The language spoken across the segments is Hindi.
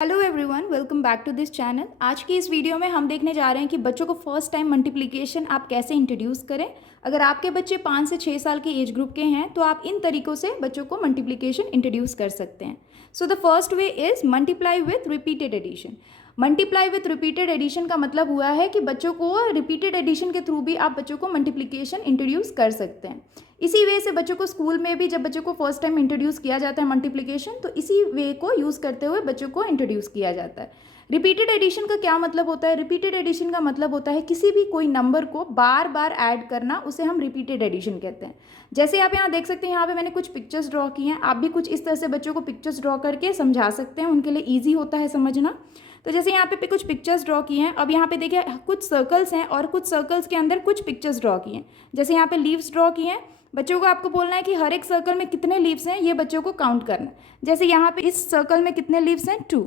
Hello everyone, welcome back to this channel. आज की इस वीडियो में हम देखने जा रहे हैं कि बच्चों को फर्स्ट टाइम मल्टीप्लिकेशन आप कैसे इंट्रोड्यूस करें। अगर आपके बच्चे 5 से 6 साल के एज ग्रुप के हैं तो आप इन तरीक़ों से बच्चों को मल्टीप्लिकेशन इंट्रोड्यूस कर सकते हैं। So the first way is multiply with repeated addition. Multiply with repeated addition का मतलब हुआ है कि बच्चों को रिपीटेड एडिशन के थ्रू भी आप बच्चों को मल्टीप्लिकेशन इंट्रोड्यूस कर सकते हैं। इसी वे से बच्चों को स्कूल में भी जब बच्चों को फर्स्ट टाइम इंट्रोड्यूस किया जाता है मल्टीप्लिकेशन, तो इसी वे को यूज़ करते हुए बच्चों को इंट्रोड्यूस किया जाता है। रिपीटेड एडिशन का क्या मतलब होता है? रिपीटेड एडिशन का मतलब होता है किसी भी कोई नंबर को बार बार ऐड करना, उसे हम रिपीटेड एडिशन कहते हैं। जैसे आप यहाँ देख सकते हैं, यहाँ पे मैंने कुछ पिक्चर्स ड्रॉ की हैं। आप भी कुछ इस तरह से बच्चों को पिक्चर्स ड्रॉ करके समझा सकते हैं, उनके लिए ईजी होता है समझना। तो जैसे यहाँ पे कुछ पिक्चर्स ड्रॉ की हैं। अब यहाँ पे देखिए कुछ सर्कल्स हैं और कुछ सर्कल्स के अंदर कुछ पिक्चर्स ड्रॉ की हैं। जैसे यहाँ पे लीव्स ड्रॉ की हैं। बच्चों को आपको बोलना है कि हर एक सर्कल में कितने लीव्स हैं, ये बच्चों को काउंट करना है। जैसे यहाँ पे इस सर्कल में कितने लीव्स हैं? 2,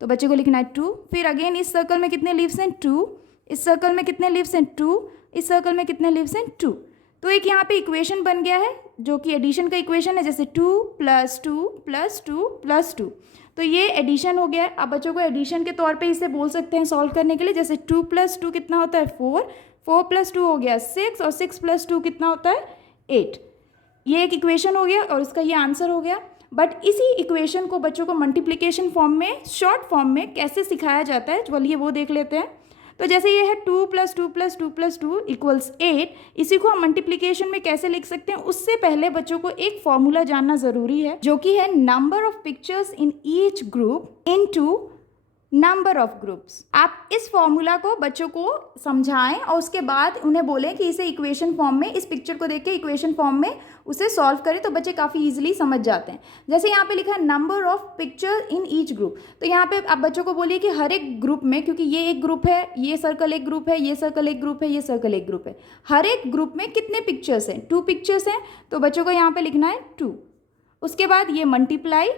तो बच्चे को लिखना है 2। फिर अगेन इस सर्कल में कितने लीव्स हैं? 2। इस सर्कल में कितने लीव्स हैं? 2। इस सर्कल में कितने लीव्स हैं? 2। तो एक यहाँ पे इक्वेशन बन गया है जो कि एडिशन का इक्वेशन है। जैसे 2 + 2 + 2 + 2, तो ये एडिशन हो गया है। अब बच्चों को एडिशन के तौर पे इसे बोल सकते हैं सॉल्व करने के लिए। जैसे 2 + 2 कितना होता है? 4। 4 + 2 हो गया 6, और 6 + 2 कितना होता है? 8। ये एक इक्वेशन हो गया और इसका ये आंसर हो गया। बट इसी इक्वेशन को बच्चों को मल्टीप्लिकेशन फॉर्म में, शॉर्ट फॉर्म में कैसे सिखाया जाता है, चलिए वो देख लेते हैं। तो जैसे ये है 2 + 2 + 2 + 2 = 8। इसी को हम मल्टीप्लिकेशन में कैसे लिख सकते हैं, उससे पहले बच्चों को एक फॉर्मूला जानना ज़रूरी है, जो कि है number of pictures in each group into number of groups. आप इस फॉर्मूला को बच्चों को समझाएं और उसके बाद उन्हें बोलें कि इसे इक्वेशन फॉर्म में, इस पिक्चर को देख के इक्वेशन फॉर्म में उसे सॉल्व करें, तो बच्चे काफ़ी इजीली समझ जाते हैं। जैसे यहाँ पे लिखा है number of picture in each group, तो यहाँ पे आप बच्चों को बोलिए कि हर एक ग्रुप में, क्योंकि ये एक ग्रुप है, ये सर्कल एक ग्रुप है, ये सर्कल एक ग्रुप है, ये सर्कल एक ग्रुप है, हर एक ग्रुप में कितने पिक्चर्स हैं? 2 पिक्चर्स हैं, तो बच्चों को यहाँ पे लिखना है 2। उसके बाद ये मल्टीप्लाई।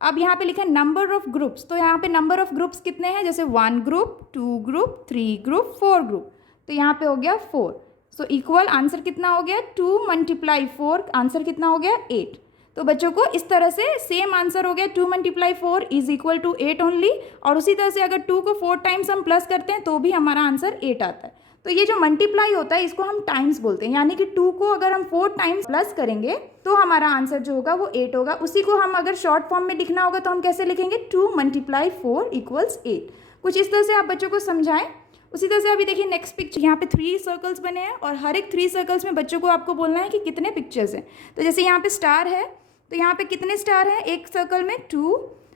अब यहाँ पे लिखा है नंबर ऑफ ग्रुप्स, तो यहाँ पे नंबर ऑफ ग्रुप्स कितने हैं? जैसे 1 ग्रुप, 2 ग्रुप, 3 ग्रुप, 4 ग्रुप, तो यहाँ पे हो गया 4। सो इक्वल आंसर कितना हो गया? 2 × 4, आंसर कितना हो गया? 8। तो बच्चों को इस तरह से सेम आंसर हो गया 2 × 4 = 8 ओनली। और उसी तरह से अगर 2 को 4 टाइम्स हम प्लस करते हैं तो भी हमारा आंसर 8 आता है। तो ये जो मल्टीप्लाई होता है इसको हम टाइम्स बोलते हैं, यानी कि 2 को अगर हम 4 टाइम्स प्लस करेंगे तो हमारा आंसर जो होगा वो 8 होगा। उसी को हम अगर शॉर्ट फॉर्म में लिखना होगा तो हम कैसे लिखेंगे? 2 × 4 = 8। कुछ इस तरह से आप बच्चों को समझाएं। उसी तरह से अभी देखिए नेक्स्ट पिक्चर, यहाँ पे 3 सर्कल्स बने हैं और हर एक 3 सर्कल्स में बच्चों को आपको बोलना है कि कितने पिक्चर्स हैं। तो जैसे यहाँ पे स्टार है, तो यहाँ पे कितने स्टार हैं? एक सर्कल में 2,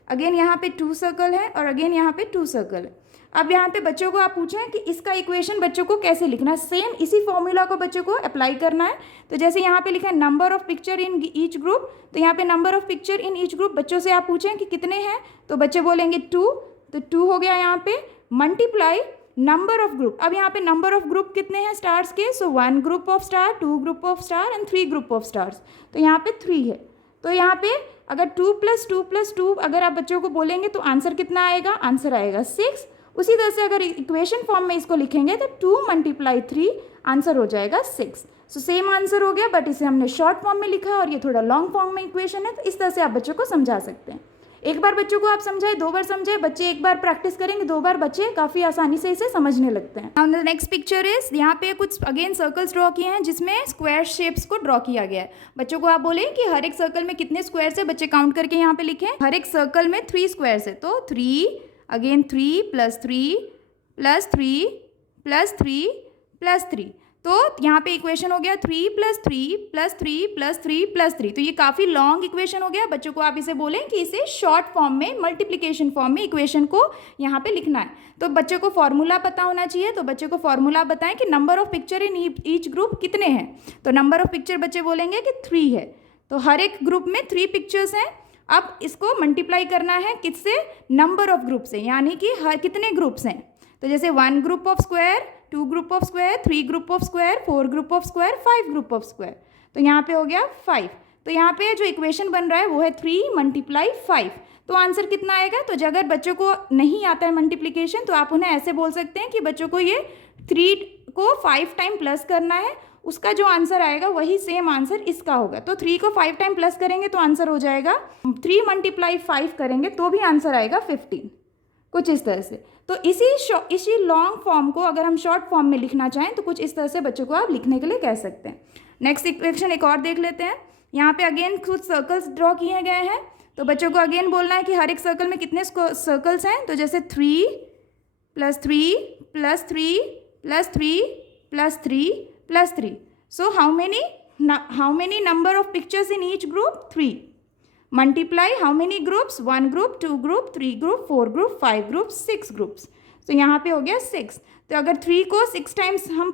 अगेन यहाँ पे 2 सर्कल है, और अगेन यहाँ पे 2 सर्कल है। अब यहाँ पे बच्चों को आप पूछें कि इसका इक्वेशन बच्चों को कैसे लिखना है, सेम इसी फॉर्मूला को बच्चों को अप्लाई करना है। तो जैसे यहाँ पे लिखा है number of picture in each group, तो यहाँ पे number of picture in each group बच्चों से आप पूछें कि कितने हैं, तो बच्चे बोलेंगे 2, तो 2 हो गया यहाँ पे। मल्टीप्लाई नंबर ऑफ ग्रुप, अब यहाँ पे नंबर ऑफ ग्रुप कितने हैं स्टार्स के? सो 1 group of star, 2 group of star and 3 group of stars, तो यहाँ पे 3 है। तो यहाँ पे अगर 2 + 2 + 2 अगर आप बच्चों को बोलेंगे तो आंसर कितना आएगा? आंसर आएगा 6। उसी तरह से अगर इक्वेशन फॉर्म में इसको लिखेंगे तो 2 × 3 आंसर हो जाएगा 6। सो सेम आंसर हो गया, बट इसे हमने शॉर्ट फॉर्म में लिखा और ये थोड़ा लॉन्ग फॉर्म में इक्वेशन है। तो इस तरह से आप बच्चों को समझा सकते हैं। एक बार बच्चों को आप समझाए, 2 बार समझाए, बच्चे एक बार प्रैक्टिस करेंगे, 2 बार बच्चे काफ़ी आसानी से इसे समझने लगते हैं। Now the next picture is, यहाँ पे कुछ अगेन सर्कल्स ड्रॉ किए हैं जिसमें स्क्वायर शेप्स को ड्रॉ किया गया है। बच्चों को आप बोलें कि हर एक सर्कल में कितने स्क्वायर्स है, बच्चे काउंट करके यहाँ पे लिखें। हर एक सर्कल में 3 स्क्वायर्स है, तो 3, अगेन 3 + 3 + 3 + 3 + 3, तो यहाँ पे इक्वेशन हो गया 3 + 3 + 3 + 3 + 3। तो ये काफ़ी लॉन्ग इक्वेशन हो गया। बच्चों को आप इसे बोलें कि इसे शॉर्ट फॉर्म में, मल्टीप्लिकेशन फॉर्म में इक्वेशन को यहाँ पे लिखना है। तो बच्चों को फॉर्मूला पता होना चाहिए, तो बच्चों को फॉर्मूला बताएं कि number of picture in each group कितने हैं। तो नंबर ऑफ पिक्चर बच्चे बोलेंगे कि 3 है, तो हर एक ग्रुप में 3 पिक्चर्स हैं। अब इसको मल्टीप्लाई करना है किससे? नंबर ऑफ ग्रुप से, यानी कि हर कितने ग्रुप्स हैं। तो जैसे 1 group of square, 2 group of square, 3 group of square, 4 group of square, 5 group of square, तो यहाँ पे हो गया 5। तो यहाँ पे जो इक्वेशन बन रहा है वो है 3 × 5। तो आंसर कितना आएगा? तो अगर बच्चों को नहीं आता है मल्टीप्लिकेशन, तो आप उन्हें ऐसे बोल सकते हैं कि बच्चों को ये 3 को 5 टाइम प्लस करना है, उसका जो आंसर आएगा वही सेम आंसर इसका होगा। तो 3 को 5 टाइम प्लस करेंगे तो आंसर हो जाएगा, 3 × 5 करेंगे तो भी आंसर आएगा 15। कुछ इस तरह से। तो इसी लॉन्ग फॉर्म को अगर हम शॉर्ट फॉर्म में लिखना चाहें तो कुछ इस तरह से बच्चों को आप लिखने के लिए कह सकते हैं। नेक्स्ट इक्वेशन एक और देख लेते हैं। यहाँ पे अगेन कुछ सर्कल्स ड्रॉ किए गए हैं, तो बच्चों को अगेन बोलना है कि हर एक सर्कल में कितने सर्कल्स हैं। तो जैसे 3 + 3 + 3 + 3 + 3 + 3। So how many number of pictures in each group? 3। Multiply how many groups? 1 group, 2 group, 3 group, 4 group, 5 groups, 6 groups। तो यहाँ पे हो गया 6। तो अगर 3 को 6 टाइम्स हम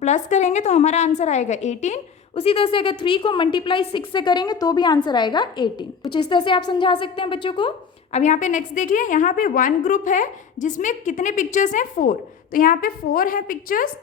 प्लस करेंगे तो हमारा आंसर आएगा 18। उसी तरह से अगर 3 को मल्टीप्लाई 6 से करेंगे तो भी आंसर आएगा 18। कुछ इस तरह से आप समझा सकते हैं बच्चों को। अब यहाँ पे नेक्स्ट देखिए, यहाँ पे 1 ग्रुप है जिसमें कितने पिक्चर्स हैं? 4। तो यहाँ पे 4 हैं पिक्चर्स।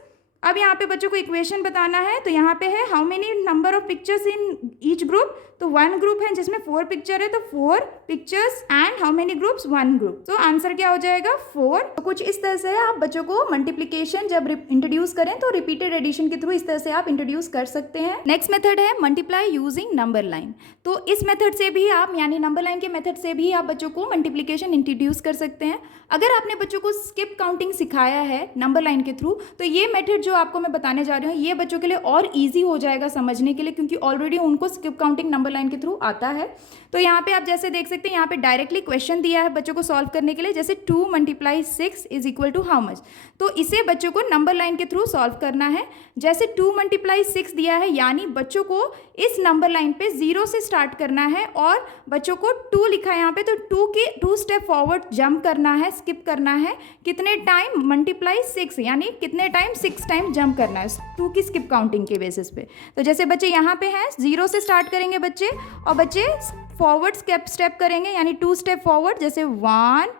अब यहाँ पे बच्चों को इक्वेशन बताना है, तो यहाँ पे है how many number of pictures in each group. तो 1 ग्रुप है जिसमें 4 पिक्चर है, तो 4 pictures and how many groups? 1 group. तो आंसर क्या हो जाएगा? 4। तो कुछ इस तरह से आप बच्चों को मल्टीप्लिकेशन जब इंट्रोड्यूस करें तो रिपीटेड एडिशन के थ्रू इस तरह से आप इंट्रोड्यूस कर सकते हैं। नेक्स्ट मेथड है मल्टीप्लाई यूजिंग नंबर लाइन। तो इस मेथड से भी आप, यानी नंबर लाइन के मेथड से भी आप बच्चों को मल्टीप्लिकेशन इंट्रोड्यूस कर सकते हैं। अगर आपने बच्चों को स्किप काउंटिंग सिखाया है नंबर लाइन के थ्रू, तो ये मेथड जो आपको मैं बताने जा रही हूँ ये बच्चों के लिए और ईजी हो जाएगा समझने के लिए, क्योंकि ऑलरेडी उनको स्किप काउंटिंग नंबर लाइन के थ्रू आता है। तो यहाँ पे आप जैसे देख सकते हैं, यहाँ पे डायरेक्टली क्वेश्चन दिया है बच्चों को सॉल्व करने के लिए, जैसे 2 × 6 = हाउ मच। तो इसे बच्चों को नंबर लाइन के थ्रू सॉल्व करना है। जैसे 2 × 6 दिया है, यानी बच्चों को इस नंबर लाइन पे 0 से स्टार्ट करना है और बच्चों को 2 लिखा है यहाँ पे, तो 2 स्टेप फॉरवर्ड जंप करना है, स्किप करना है। कितने टाइम? मल्टीप्लाई 6, यानी कितने टाइम? 6 टाइम जंप करना है 2 की स्किप काउंटिंग के बेसिस पे। तो जैसे बच्चे यहाँ पे हैं, 0 से स्टार्ट करेंगे बच्चे, और बच्चे फॉरवर्ड स्टेप करेंगे, यानी 2 स्टेप फॉरवर्ड, जैसे 1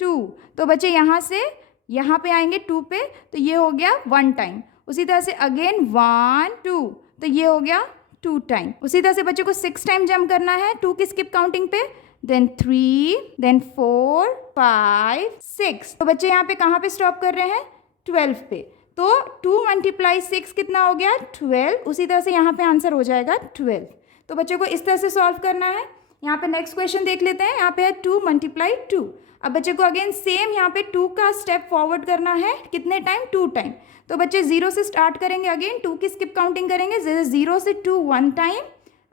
2। तो बच्चे यहाँ से यहाँ पे आएंगे 2 पे, तो ये हो गया 1 टाइम। उसी तरह से अगेन 1 2, तो ये हो गया 2 टाइम। उसी तरह से बच्चों को 6 टाइम जंप करना है 2 की स्किप काउंटिंग पे, देन 3, देन 4 5 6। तो बच्चे यहाँ पे कहाँ पे स्टॉप कर रहे हैं? 12 पे। तो 2 × 6 कितना हो गया? 12। उसी तरह से यहाँ पे आंसर हो जाएगा 12। तो बच्चों को इस तरह से सॉल्व करना है। यहाँ पे नेक्स्ट क्वेश्चन देख लेते हैं। यहाँ पे है 2 × 2। अब बच्चे को अगेन सेम यहाँ पे 2 का स्टेप फॉरवर्ड करना है, कितने टाइम? 2 टाइम। तो बच्चे 0 से स्टार्ट करेंगे, अगेन 2 की स्किप काउंटिंग करेंगे, जैसे 0 से 2 1 टाइम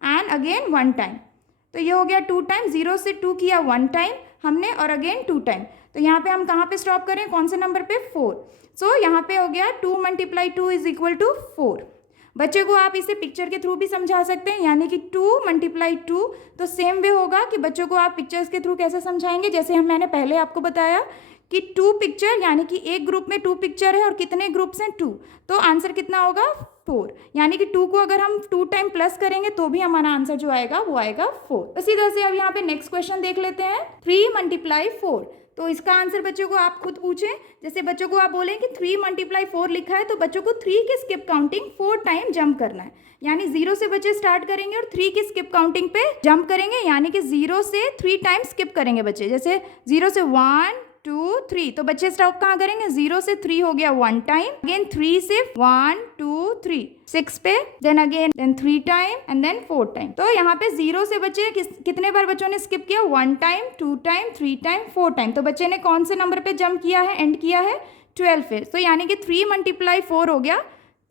एंड अगेन 1 टाइम। तो ये हो गया 2 टाइम। 0 से 2 किया 1 टाइम हमने, और अगेन 2 टाइम। तो यहाँ पे हम कहाँ पे स्टॉप करें? कौन से नंबर पे? 4। सो यहाँ पे हो गया 2 × 2 = 4। बच्चे को आप इसे पिक्चर के थ्रू भी समझा सकते हैं, यानी कि 2 × 2। तो सेम वे होगा कि बच्चों को आप पिक्चर्स के थ्रू कैसे समझाएंगे, जैसे मैंने पहले आपको बताया कि 2 पिक्चर, यानी कि एक ग्रुप में 2 पिक्चर है और कितने ग्रुप्स हैं? 2। तो आंसर कितना होगा? 4। यानी कि 2 को अगर हम 2 टाइम प्लस करेंगे तो भी हमारा आंसर जो आएगा वो आएगा 4। इसी तरह से अब यहाँ पे नेक्स्ट क्वेश्चन देख लेते हैं, 3 × 4। तो इसका आंसर बच्चों को आप खुद पूछें। जैसे बच्चों को आप बोलें कि 3 × 4 लिखा है, तो बच्चों को 3 की स्किप काउंटिंग 4 टाइम जंप करना है, यानी 0 से बच्चे स्टार्ट करेंगे और 3 की स्किप काउंटिंग पे जंप करेंगे, यानी कि 0 से 3 टाइम स्किप करेंगे बच्चे। जैसे 0 से 1 2 3, तो बच्चे स्टॉप कहाँ करेंगे? 0 से 3 हो गया 1 टाइम, अगेन 3 से 1 2 3 6 पे, then again 3 time and then 4 time. तो यहाँ पे 0 से बच्चे कितने बार बच्चों ने स्किप किया? 1 टाइम 2 टाइम 3 टाइम 4 टाइम। तो बच्चे ने कौन से नंबर पे जंप किया है? एंड किया है 12 पे। तो यानी कि 3 × 4 हो गया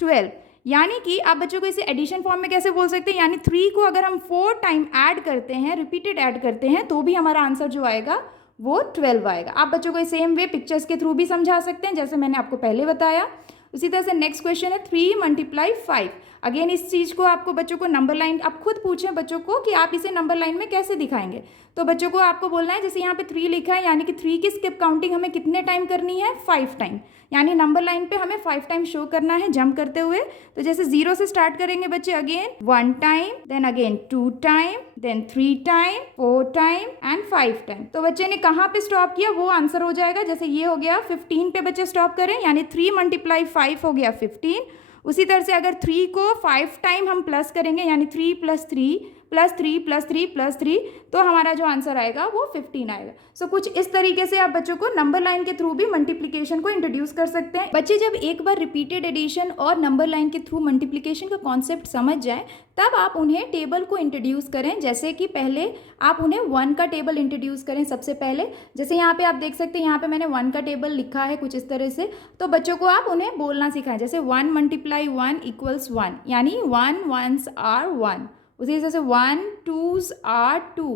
12। यानी कि आप बच्चों को इसे एडिशन फॉर्म में कैसे बोल सकते हैं, यानी 3 को अगर हम 4 टाइम ऐड करते हैं, रिपीटेड ऐड करते हैं, तो भी हमारा आंसर जो आएगा वो 12 आएगा। आप बच्चों को सेम वे पिक्चर्स के थ्रू भी समझा सकते हैं, जैसे मैंने आपको पहले बताया। उसी तरह से नेक्स्ट क्वेश्चन है 3 × 5। अगेन इस चीज़ को आपको बच्चों को नंबर लाइन, आप खुद पूछें बच्चों को कि आप इसे नंबर लाइन में कैसे दिखाएंगे। तो बच्चों को आपको बोलना है, जैसे यहाँ पे 3 लिखा है, यानी कि 3 की स्किप काउंटिंग हमें कितने टाइम करनी है? 5 टाइम। यानी नंबर लाइन पे हमें 5 टाइम शो करना है जंप करते हुए। तो जैसे 0 से स्टार्ट करेंगे बच्चे, again 1 time, then again 2 time, then 3 time 4 time and 5 time. तो बच्चे ने कहाँ पे स्टॉप किया वो आंसर हो जाएगा। जैसे ये हो गया 15 पे बच्चे स्टॉप करें, यानी 3 × 5 हो गया 15। उसी तरह से अगर 3 को 5 टाइम हम प्लस करेंगे, यानी 3 + 3 +3 तो हमारा जो आंसर आएगा वो 15 आएगा। सो कुछ इस तरीके से आप बच्चों को नंबर लाइन के थ्रू भी मल्टीप्लिकेशन को इंट्रोड्यूस कर सकते हैं। बच्चे जब एक बार रिपीटेड एडिशन और नंबर लाइन के थ्रू मल्टीप्लिकेशन का कॉन्सेप्ट समझ जाएं, तब आप उन्हें टेबल को इंट्रोड्यूस करें। जैसे कि पहले आप उन्हें 1 का टेबल इंट्रोड्यूस करें सबसे पहले। जैसे यहाँ पे आप देख सकते हैं, यहाँ पे मैंने 1 का टेबल लिखा है कुछ इस तरह से। तो बच्चों को आप उन्हें बोलना सिखाएं, जैसे 1 × 1 = 1, यानी 1 1s are 1। उसी तरह से 1 2s are 2,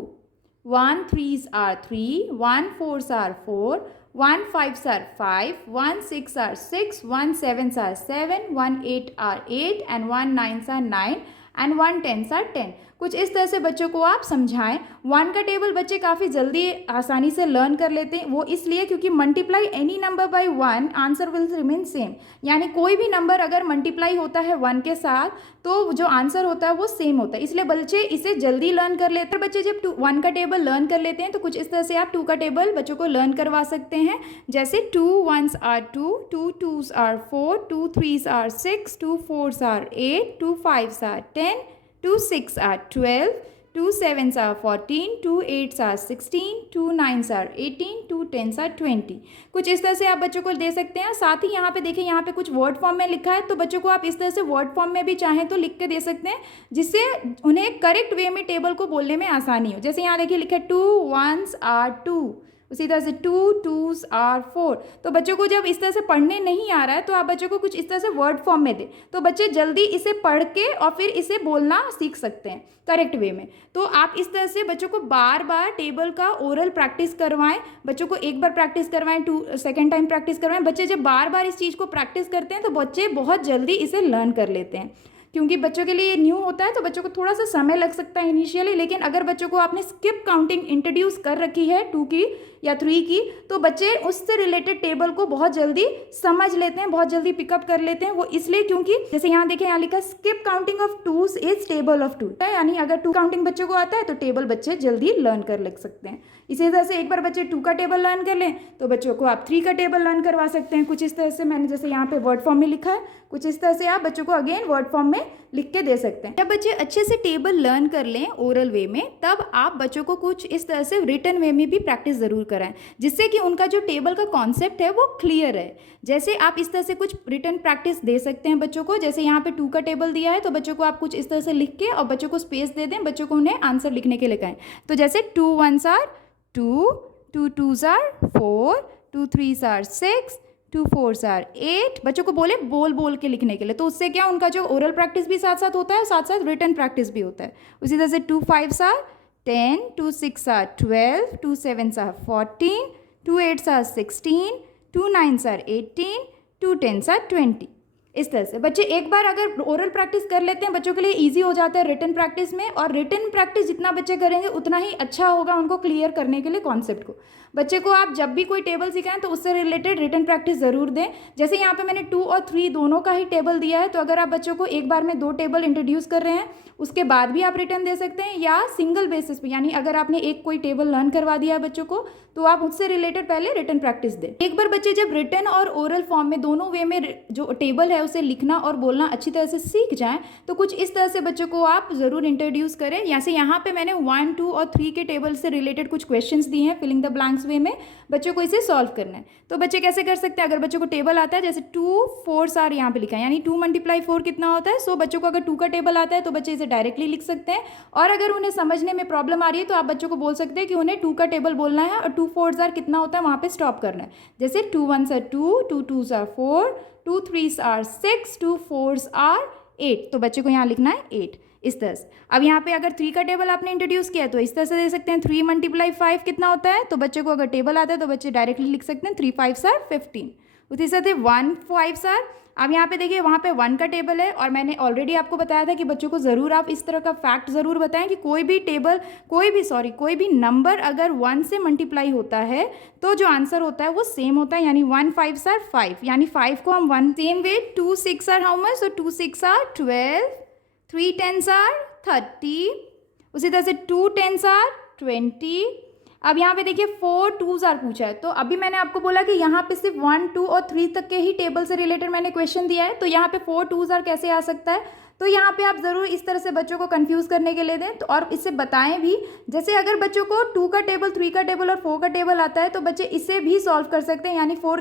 1 3s are 3, 1 4s are 4, 1 5s are 5, 1 6s are 6, 1 7s are 7, 1 8 are 8 and 1 9s are 9 and 1 10s are 10। कुछ इस तरह से बच्चों को आप समझाएं। 1 का टेबल बच्चे काफ़ी जल्दी आसानी से लर्न कर लेते हैं, वो इसलिए क्योंकि multiply any number by 1 answer will remain same, यानी कोई भी नंबर अगर मल्टीप्लाई होता है 1 के साथ तो जो आंसर होता है वो सेम होता है, इसलिए बच्चे इसे जल्दी लर्न कर लेते हैं। बच्चे जब 1 का टेबल लर्न कर लेते हैं तो कुछ इस तरह से आप 2 का टेबल बच्चों को लर्न करवा सकते हैं, जैसे 2 1s are 2, 2 2s are 4, 2 3s are 6, 2 4s are 8, 2 5s are 10, 2 6 are 12, 2 7s are 14, 2 8s are 16, 2 9s are 18, 2 10s are 20। कुछ इस तरह से आप बच्चों को दे सकते हैं। साथ ही यहाँ पे देखिए, यहाँ पे कुछ वर्ड फॉर्म में लिखा है, तो बच्चों को आप इस तरह से वर्ड फॉर्म में भी चाहें तो लिख के दे सकते हैं, जिससे उन्हें करेक्ट वे में टेबल को बोलने में आसानी हो। जैसे यहाँ देखिए लिखा है 2 1s are 2, उसी तरह से 2 2s are 4। तो बच्चों को जब इस तरह से पढ़ने नहीं आ रहा है तो आप बच्चों को कुछ इस तरह से वर्ड फॉर्म में दें, तो बच्चे जल्दी इसे पढ़ के और फिर इसे बोलना सीख सकते हैं करेक्ट वे में। तो आप इस तरह से बच्चों को बार बार टेबल का ओरल प्रैक्टिस करवाएं। बच्चों को एक बार प्रैक्टिस करवाएं, सेकेंड टाइम प्रैक्टिस करवाएं। बच्चे जब बार बार इस चीज़ को प्रैक्टिस करते हैं तो बच्चे बहुत जल्दी इसे लर्न कर लेते हैं। क्योंकि बच्चों के लिए न्यू होता है तो बच्चों को थोड़ा सा समय लग सकता है इनिशियली, लेकिन अगर बच्चों को आपने स्किप काउंटिंग इंट्रोड्यूस कर रखी है 2 की या 3 की, तो बच्चे उससे रिलेटेड टेबल को बहुत जल्दी समझ लेते हैं, बहुत जल्दी पिकअप कर लेते हैं। वो इसलिए क्योंकि जैसे यहाँ देखिए, यहाँ लिखा skip counting of 2s is table of 2, यानी अगर 2 काउंटिंग बच्चों को आता है तो टेबल बच्चे जल्दी लर्न कर लग सकते हैं। इसी तरह से एक बार बच्चे 2 का टेबल लर्न कर लें तो बच्चों को आप 3 का टेबल लर्न करवा सकते हैं। कुछ इस तरह से मैंने जैसे यहाँ पे वर्ड फॉर्म में लिखा है, कुछ इस तरह से आप बच्चों को अगेन वर्ड फॉर्म में लिख के दे सकते हैं। जब बच्चे अच्छे से टेबल लर्न कर लें ओरल वे में, तब आप बच्चों को कुछ इस तरह से रिटन वे में भी प्रैक्टिस ज़रूर कराएं, जिससे कि उनका जो टेबल का कॉन्सेप्ट है वो क्लियर है। जैसे आप इस तरह से कुछ रिटन प्रैक्टिस दे सकते हैं बच्चों को। जैसे यहाँ पे 2 का टेबल दिया है तो बच्चों को आप कुछ इस तरह से लिख के और बच्चों को स्पेस दे दें, बच्चों को उन्हें आंसर लिखने के लिए कहें। तो जैसे 2 1s are 2, 2 2s are 4, 2 3s are 6, 2 4s are 8। बच्चों को बोले बोल के लिखने के लिए, तो उससे क्या उनका जो ओरल प्रैक्टिस भी साथ साथ होता है, साथ साथ रिटन प्रैक्टिस भी होता है। उसी तरह से 2 5s are 10, 2 6 are 12, 2 7s are 14, 2 8s are 16, 2 9s are 18, 2 10s are 20। इस तरह से बच्चे एक बार अगर ओरल प्रैक्टिस कर लेते हैं, बच्चों के लिए इजी हो जाता है रिटन प्रैक्टिस में। और रिटन प्रैक्टिस जितना बच्चे करेंगे उतना ही अच्छा होगा उनको क्लियर करने के लिए कॉन्सेप्ट को। बच्चे को आप जब भी कोई टेबल सिखाएं तो उससे रिलेटेड रिटन प्रैक्टिस ज़रूर दें। जैसे यहाँ पे मैंने 2 और 3 दोनों का ही टेबल दिया है, तो अगर आप बच्चों को एक बार में 2 टेबल इंट्रोड्यूस कर रहे हैं उसके बाद भी आप रिटर्न दे सकते हैं, या सिंगल बेसिस पे, यानी अगर आपने एक कोई टेबल लर्न करवा दिया है बच्चों को तो आप उससे रिलेटेड पहले रिटन प्रैक्टिस दें। एक बार बच्चे जब रिटन और ओरल फॉर्म में दोनों वे में जो टेबल है उसे लिखना और बोलना अच्छी तरह से सीख जाएं, तो कुछ इस तरह से बच्चों को आप ज़रूर इंट्रोड्यूस करें। जैसे यहाँ पे मैंने 1 2 और 3 के टेबल से रिलेटेड कुछ क्वेश्चंस दिए हैं, फिलिंग द ब्लैंक्स वे में बच्चों को इसे सॉल्व करना है। तो बच्चे कैसे कर सकते हैं, अगर बच्चों को टेबल आता है, जैसे 2 4s are यहाँ पे लिखा है, यानी 2 × 4 कितना होता है। सो बच्चों को अगर 2 का टेबल आता है तो बच्चे इसे डायरेक्टली लिख सकते हैं। और अगर उन्हें समझने में प्रॉब्लम आ रही है तो आप बच्चों को बोल सकते हैं कि उन्हें 2 का टेबल बोलना है और 2 4s are कितना होता है वहाँ पे स्टॉप करना है। जैसे 2 1s are 2, 2 2s are 4, 2 3s are 6, 2 4s are 8। तो बच्चे को यहाँ लिखना है 8 इस तरह से। अब यहाँ पे अगर 3 का टेबल आपने इंट्रोड्यूस किया तो इस तरह से दे सकते हैं, 3 × 5 कितना होता है। तो बच्चे को अगर टेबल आता है तो बच्चे डायरेक्टली लिख सकते हैं 3 5s are 15। उसी से 1 5s are, अब यहाँ पे देखिए वहाँ पे 1 का टेबल है, और मैंने ऑलरेडी आपको बताया था कि बच्चों को ज़रूर आप इस तरह का फैक्ट ज़रूर बताएं कि कोई भी नंबर अगर 1 से मल्टीप्लाई होता है तो जो आंसर होता है वो सेम होता है, यानी 1 5s are 5, यानी 5 को हम 1 same way 2 6 are how much, तो 2 6 are 12, 3 10s are 30, उसी तरह से 2 10s are 20 अब यहाँ पे देखिए 4 2s आर पूछा है, तो अभी मैंने आपको बोला कि यहाँ पे सिर्फ 1 2 और 3 तक के ही टेबल से रिलेटेड मैंने क्वेश्चन दिया है, तो यहाँ पे 4 2s आर कैसे आ सकता है। तो यहाँ पे आप ज़रूर इस तरह से बच्चों को कंफ्यूज करने के लिए दें तो, और इससे बताएं भी। जैसे अगर बच्चों को 2 का टेबल, 3 का टेबल और 4 का टेबल आता है तो बच्चे इसे भी सॉल्व कर सकते हैं, यानी 4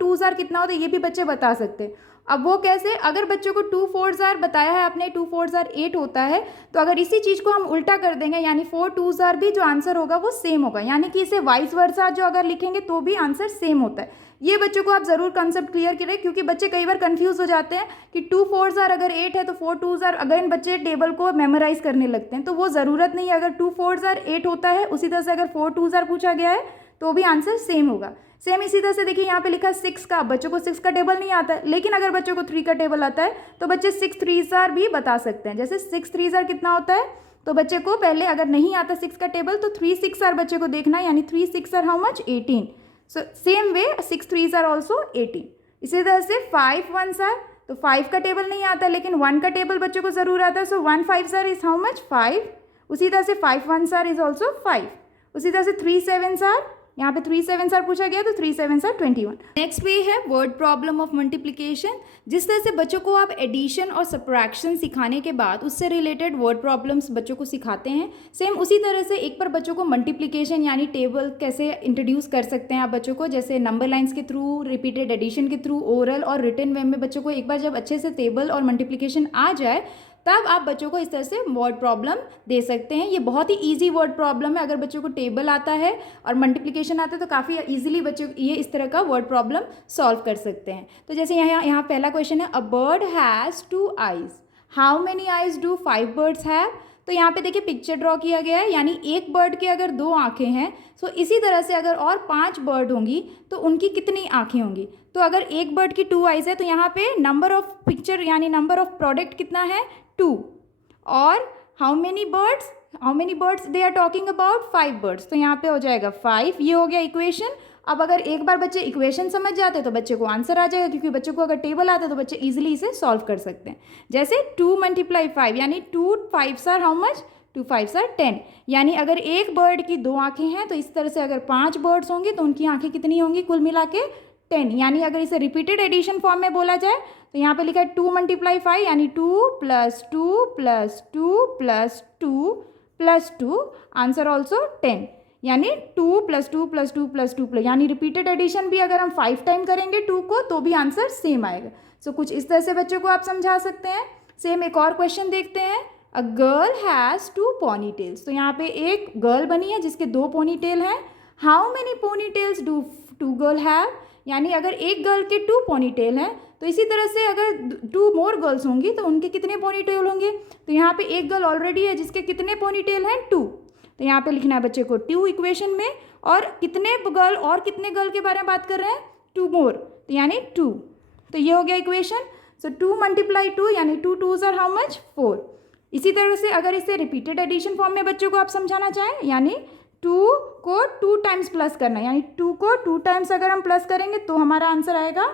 2s आर कितना होता है ये भी बच्चे बता सकते हैं। अब वो कैसे, अगर बच्चों को 2 4s आर बताया है आपने, 2 4s आर 8 होता है, तो अगर इसी चीज़ को हम उल्टा कर देंगे यानी 4 2s आर भी जो आंसर होगा वो सेम होगा, यानी कि इसे वाइस वर्सा जो अगर लिखेंगे तो भी आंसर सेम होता है। ये बच्चों को आप ज़रूर कंसेप्ट क्लियर करें, क्योंकि बच्चे कई बार कंफ्यूज हो जाते हैं कि 2 4s आर अगर 8 है तो 4 2s आर, अगेन बच्चे टेबल को मेमोराइज करने लगते हैं, तो वो ज़रूरत नहीं है। अगर 2 4s आर 8 होता है, उसी तरह से अगर 4 2s आर पूछा गया है तो भी आंसर सेम होगा। सेम इसी तरह से देखिए यहाँ पे लिखा है 6 का, बच्चों को 6 का टेबल नहीं आता है, लेकिन अगर बच्चों को 3 का टेबल आता है तो बच्चे 6 3s आर भी बता सकते हैं। जैसे 6 3s आर कितना होता है, तो बच्चे को पहले अगर नहीं आता 6 का टेबल तो 3 6 आर बच्चे को देखना है, यानी 3 6 are how much 18। So same way 6 3s are also 18। इसी तरह से 5 1s आर, तो 5 का टेबल नहीं आता लेकिन 1 का टेबल बच्चों को ज़रूर आता है, so 1 5s are is how much 5। उसी तरह से 5 1s आर इज ऑल्सो 5। उसी तरह से 3 7s आर, यहाँ पे 3 7s आर पूछा गया तो 3 7s आर 21। नेक्स्ट वे है वर्ड प्रॉब्लम ऑफ मल्टीप्लिकेशन। जिस तरह से बच्चों को आप एडिशन और सब्ट्रैक्शन सिखाने के बाद उससे रिलेटेड वर्ड प्रॉब्लम्स बच्चों को सिखाते हैं, सेम उसी तरह से एक बार बच्चों को मल्टीप्लिकेशन यानी टेबल कैसे इंट्रोड्यूस कर सकते हैं आप बच्चों को, जैसे नंबर लाइन्स के थ्रू, रिपीटेड एडिशन के थ्रू, ओरल और रिटन वे में बच्चों को एक बार जब अच्छे से टेबल और मल्टीप्लिकेशन आ जाए तब आप बच्चों को इस तरह से वर्ड प्रॉब्लम दे सकते हैं। ये बहुत ही इजी वर्ड प्रॉब्लम है, अगर बच्चों को टेबल आता है और मल्टीप्लिकेशन आता है तो काफ़ी इजीली बच्चों ये इस तरह का वर्ड प्रॉब्लम सॉल्व कर सकते हैं। तो जैसे यहाँ पहला क्वेश्चन है, a bird has 2 eyes, how many eyes do 5 birds have. तो यहाँ पे देखिए पिक्चर ड्रॉ किया गया है, यानी एक बर्ड के अगर 2 आँखें हैं तो इसी तरह से अगर और 5 बर्ड होंगी तो उनकी कितनी आँखें होंगी। तो अगर एक बर्ड की 2 आइज है तो यहाँ पे नंबर ऑफ पिक्चर यानी नंबर ऑफ प्रोडक्ट कितना है 2, और how many birds they are talking about 5 birds, तो यहाँ पे हो जाएगा 5। ये हो गया इक्वेशन। अब अगर एक बार बच्चे इक्वेशन समझ जाते हैं तो बच्चे को आंसर आ जाएगा, क्योंकि बच्चों को अगर टेबल आता है तो बच्चे इजीली इसे सॉल्व कर सकते हैं। जैसे 2 × 5 यानी 2 5s are how much 2 5s are 10, यानी अगर एक बर्ड की 2 आँखें हैं तो इस तरह से अगर 5 बर्ड्स होंगे तो उनकी आँखें कितनी होंगी कुल मिला के 10। यानी अगर इसे रिपीटेड एडिशन फॉर्म में बोला जाए तो यहाँ पे लिखा है 2 × 5 यानी 2 + 2 + 2 + 2 + 2 आंसर ऑल्सो 10, यानी 2 + 2 + 2 + 2 यानी रिपीटेड एडिशन भी अगर हम 5 टाइम करेंगे 2 को तो भी आंसर सेम आएगा। सो कुछ इस तरह से बच्चों को आप समझा सकते हैं। सेम एक और क्वेश्चन देखते हैं, अ गर्ल हैज़ 2 ponytails। तो यहाँ पे एक गर्ल बनी है जिसके 2 पोनीटेल हैं, how many ponytails do 2 girl have, यानी अगर एक गर्ल के 2 पोनीटेल हैं तो इसी तरह से अगर 2 मोर गर्ल्स होंगी तो उनके कितने पोनीटेल होंगे। तो यहाँ पे एक गर्ल ऑलरेडी है जिसके कितने पोनीटेल हैं 2, तो यहाँ पे लिखना है बच्चे को 2 इक्वेशन में, और कितने गर्ल और कितने गर्ल के बारे में बात कर रहे हैं 2 मोर, तो यानी 2। तो ये हो गया इक्वेशन। सो 2 × 2 यानी 2 2s आर हाउ मच 4। इसी तरह से अगर इसे रिपीटेड एडिशन फॉर्म में बच्चों को आप समझाना चाहें, यानी 2 को 2 टाइम्स प्लस करना, यानी 2 को 2 टाइम्स अगर हम प्लस करेंगे तो हमारा आंसर आएगा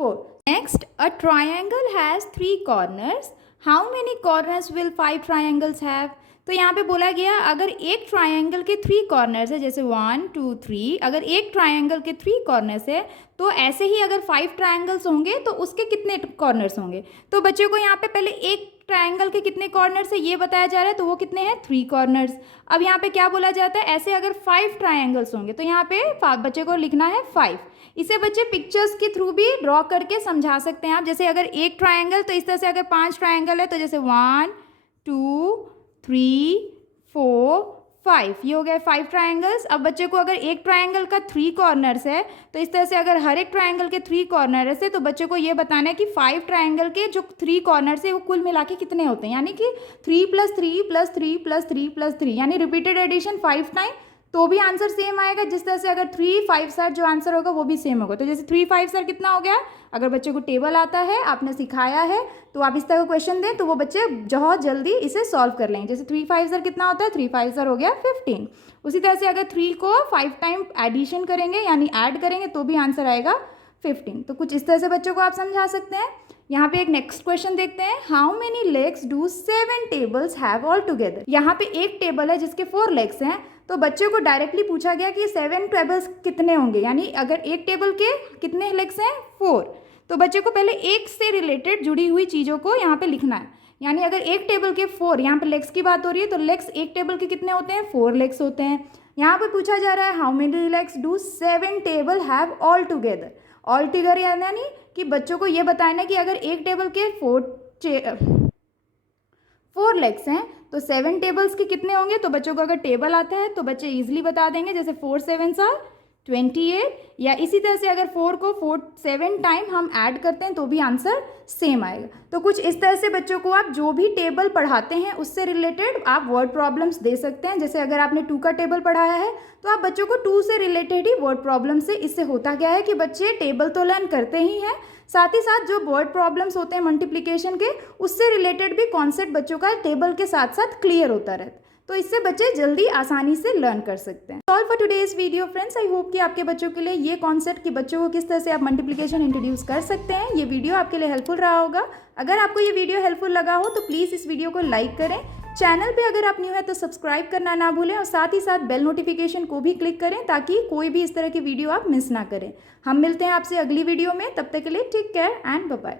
4। Next, a triangle has 3 corners, how many corners will 5 triangles have. तो यहाँ पे बोला गया अगर एक ट्रायंगल के 3 कॉर्नर्स है, जैसे 1 2 3, अगर एक ट्रायंगल के 3 कॉर्नर्स है तो ऐसे ही अगर 5 ट्रायंगल्स होंगे तो उसके कितने कॉर्नर्स होंगे। तो बच्चों को यहाँ पे पहले एक ट्रायंगल के कितने कॉर्नर्स है ये बताया जा रहा है, तो वो कितने हैं 3 कॉर्नर्स। अब यहाँ पे क्या बोला जाता है, ऐसे अगर 5 ट्रायंगल्स होंगे तो यहाँ पे बच्चे को लिखना है 5। इसे बच्चे पिक्चर्स के थ्रू भी ड्रॉ करके समझा सकते हैं आप। जैसे अगर एक ट्रायंगल, तो इस तरह से अगर 5 ट्रायंगल है तो जैसे 1 2 3 4 5, ये हो गए 5 ट्रायंगल्स। अब बच्चे को अगर एक ट्रायंगल का 3 कॉर्नर्स है तो इस तरह से अगर हर एक ट्रायंगल के 3 कॉर्नर्स है तो बच्चे को ये बताना है कि 5 ट्रायंगल के जो 3 कॉर्नर्स है वो कुल मिला के कितने होते हैं, यानी कि 3 + 3 + 3 + 3 + 3, यानी रिपीटेड एडिशन 5 टाइम तो भी आंसर सेम आएगा। जिस तरह से अगर 3 5s आर जो आंसर होगा वो भी सेम होगा। तो जैसे 3 5s आर कितना हो गया, अगर बच्चे को टेबल आता है, आपने सिखाया है, तो आप इस तरह का क्वेश्चन दें तो वो बच्चे बहुत जल्दी इसे सॉल्व कर लेंगे। जैसे 3 5s आर कितना होता है, 3 5s आर हो गया 15। उसी तरह से अगर 3 को 5 टाइम एडिशन करेंगे यानी ऐड करेंगे तो भी आंसर आएगा 15। तो कुछ इस तरह से बच्चों को आप समझा सकते हैं। यहाँ पे एक नेक्स्ट क्वेश्चन देखते हैं, how many legs do 7 tables have all together. यहाँ पे एक टेबल है जिसके 4 लेग्स हैं, तो तो बच्चे को डायरेक्टली पूछा गया कि 7 टेबल्स कितने होंगे, यानी अगर एक टेबल के कितने लेग्स हैं 4, तो बच्चे को पहले एक से रिलेटेड जुड़ी हुई चीज़ों को यहाँ पे लिखना है। यानी अगर एक टेबल के 4, यहाँ पे लेग्स की बात हो रही है, तो लेग्स एक टेबल के कितने होते हैं 4 लेग्स होते हैं। यहाँ पे पूछा जा रहा है how many legs do 7 table have all together. All together यानी कि बच्चों को ये बताना है कि अगर एक टेबल के 4 लेग्स हैं तो 7 टेबल्स के कितने होंगे। तो बच्चों को अगर टेबल आता है तो बच्चे इजीली बता देंगे, जैसे 4 7s आर 28, या इसी तरह से अगर 4 को 7 टाइम हम ऐड करते हैं तो भी आंसर सेम आएगा। तो कुछ इस तरह से बच्चों को आप जो भी टेबल पढ़ाते हैं उससे रिलेटेड आप वर्ड प्रॉब्लम्स दे सकते हैं। जैसे अगर आपने 2 का टेबल पढ़ाया है तो आप बच्चों को 2 से रिलेटेड ही वर्ड प्रॉब्लम से, इससे होता क्या है कि बच्चे टेबल तो लर्न करते ही हैं, साथ ही साथ जो वर्ड प्रॉब्लम्स होते हैं मल्टीप्लिकेशन के, उससे रिलेटेड भी कॉन्सेप्ट बच्चों का टेबल के साथ साथ क्लियर होता रहता है। तो इससे बच्चे जल्दी आसानी से लर्न कर सकते हैं। All for today's video friends, I hope कि आपके बच्चों के लिए ये कॉन्सेप्ट कि बच्चों को किस तरह से आप मल्टीप्लिकेशन इंट्रोड्यूस कर सकते हैं, ये वीडियो आपके लिए हेल्पफुल रहा होगा। अगर आपको ये वीडियो हेल्पफुल लगा हो तो प्लीज़ इस वीडियो को लाइक करें। चैनल पे अगर आप न्यू है तो सब्सक्राइब करना ना भूलें और साथ ही साथ बेल नोटिफिकेशन को भी क्लिक करें ताकि कोई भी इस तरह की वीडियो आप मिस ना करें। हम मिलते हैं आपसे अगली वीडियो में, तब तक के लिए take care and bye bye.